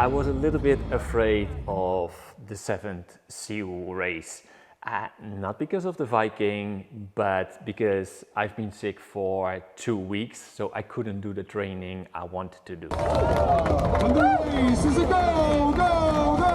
I was a little bit afraid of the 7th SEAL race. Not because of the Viking, but because I've been sick for 2 weeks, so I couldn't do the training I wanted to do. And the race is a go, go, go!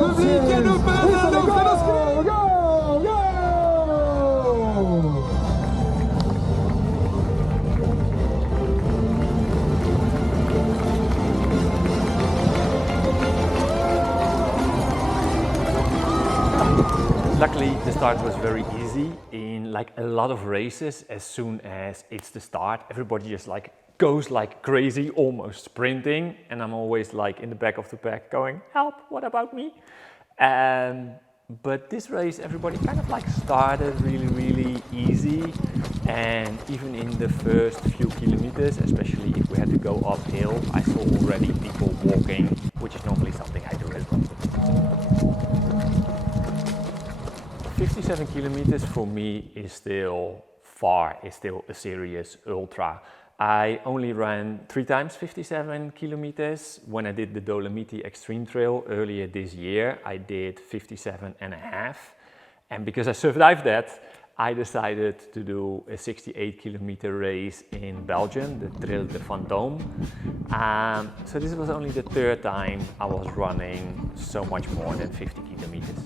Publiken upp med den här luften och skrik! Go, go! Luckily, the start was very easy. In like a lot of races, as soon as it's the start, everybody just like goes like crazy, almost sprinting, and I'm always like in the back of the pack going, help, what about me? But this race, everybody kind of like started really easy, and even in the first few kilometers, especially if we had to go uphill, I saw already people walking, which is normally something I do as well. 57 kilometers for me is still far, it's still a serious ultra. I only ran 3 times 57 kilometers. When I did the Dolomiti Extreme Trail earlier this year, I did 57.5. And because I survived that, I decided to do a 68 kilometer race in Belgium, the Trail de Fantôme. So this was only the 3rd time I was running so much more than 50 kilometers.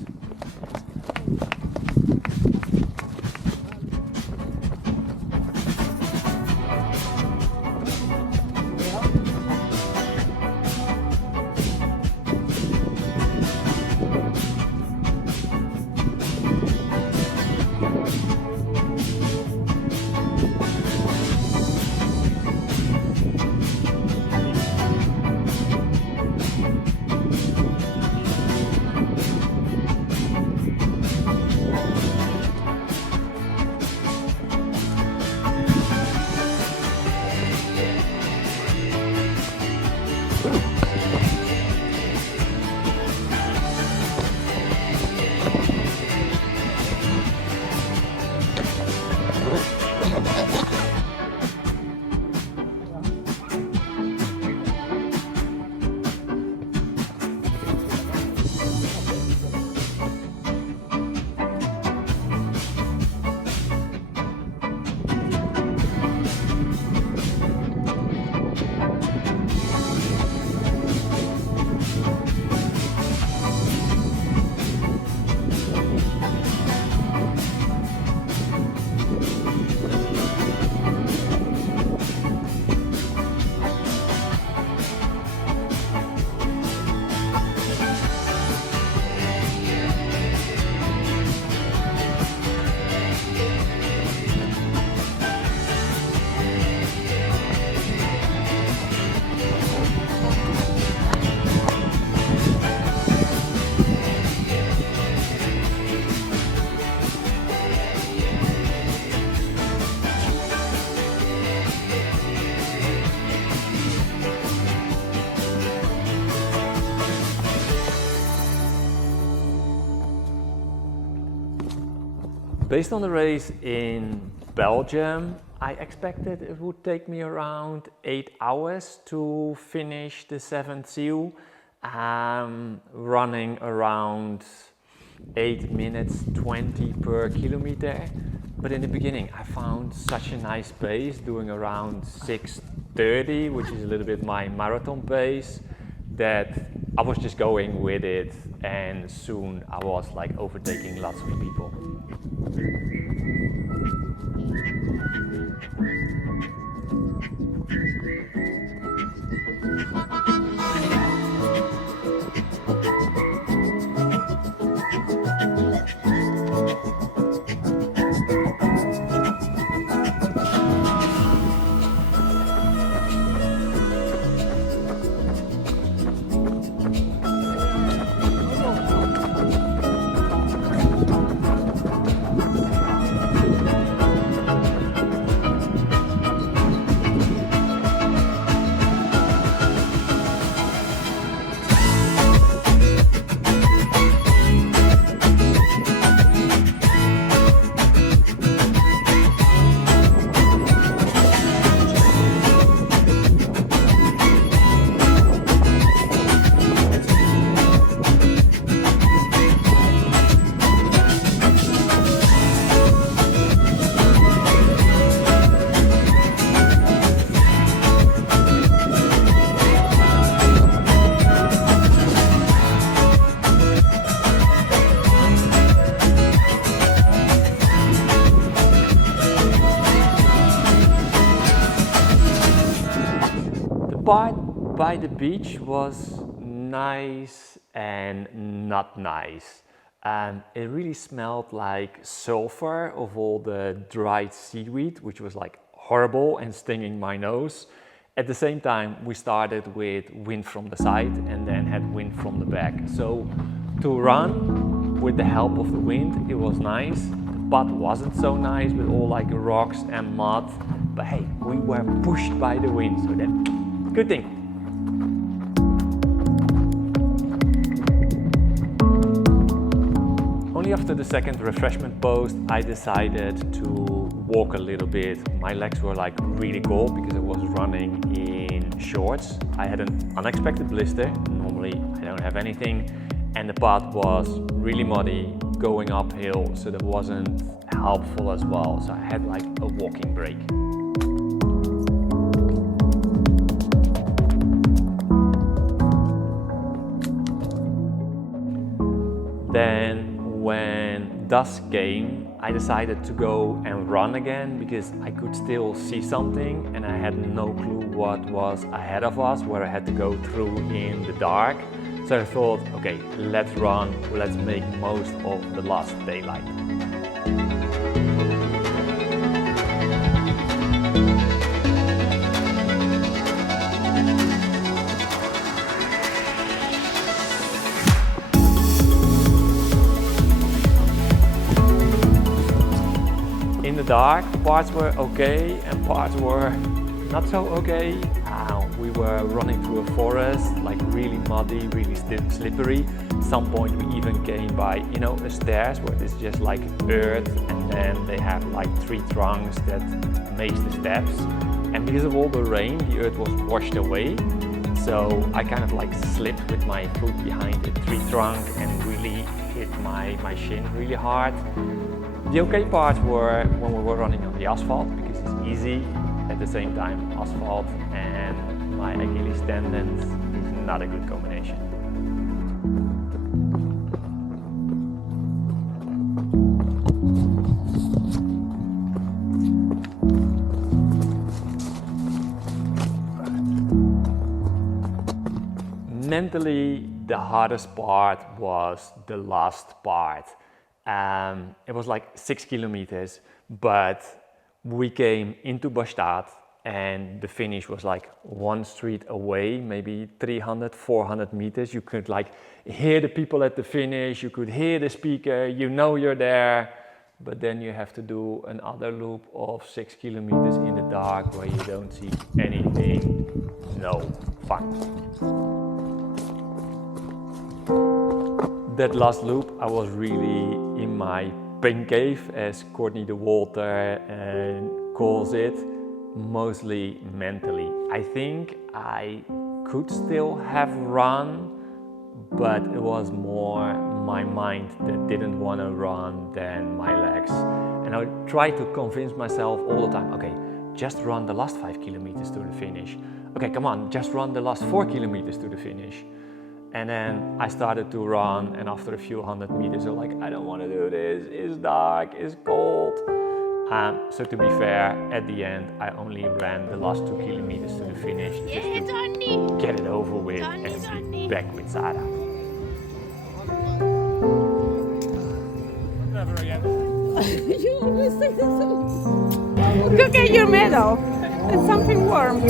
Based on the race in Belgium, I expected it would take me around 8 hours to finish the 7th SEAL, running around 8 minutes 20 per kilometer. But in the beginning I found such a nice pace, doing around 6:30, which is a little bit my marathon pace, that I was just going with it, and soon I was like overtaking lots of people. by the beach was nice and not nice. It really smelled like sulfur of all the dried seaweed, which was like horrible and stinging my nose. At the same time, we started with wind from the side and then had wind from the back. So to run with the help of the wind, it was nice. The path wasn't so nice with all like rocks and mud, but hey, we were pushed by the wind, so that's good thing. Only after the second refreshment post, I decided to walk a little bit. My legs were like really cold because I was running in shorts. I had an unexpected blister. Normally I don't have anything. And the path was really muddy, going uphill, so that wasn't helpful as well. So I had like a walking break. Then when dusk came, I decided to go and run again because I could still see something and I had no clue what was ahead of us, where I had to go through in the dark. So I thought, okay, let's run, let's make most of the last daylight. In the dark, parts were okay and parts were not so okay. We were running through a forest, like really muddy, really slippery. At some point we even came by, the stairs where it's just like earth and then they have like 3 trunks that makes the steps. And because of all the rain, the earth was washed away. So I kind of like slipped with my foot behind the tree trunk and really hit my shin really hard. The okay parts were when we were running on the asphalt because it's easy. At the same time, asphalt and my Achilles tendons is not a good combination. Mentally, the hardest part was the last part. It was like 6 kilometers, but we came into Bastad and the finish was like 1 street away, maybe 300, 400 meters. You could like hear the people at the finish, you could hear the speaker, you're there, but then you have to do another loop of 6 kilometers in the dark where you don't see anything. No fun. That last loop, I was really in my pain cave, as Courtney de Walter calls it, mostly mentally. I think I could still have run, but it was more my mind that didn't want to run than my legs. And I tried to convince myself all the time, okay, just run the last 5 kilometers to the finish. Okay, come on, just run the last 4 kilometers to the finish. And then I started to run, and after a few hundred meters, I'm like, I don't want to do this, it's dark, it's cold. So to be fair, at the end, I only ran the last 2 kilometers to the finish just to get it over with and be back with Sarah. Never again. You always say the same. Go get your medal and something warm.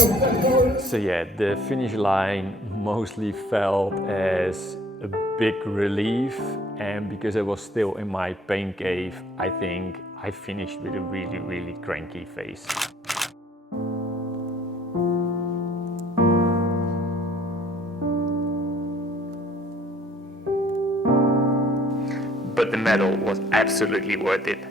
So yeah, the finish line mostly felt as a big relief, and because I was still in my pain cave, I think I finished with a really, really cranky face. But the medal was absolutely worth it.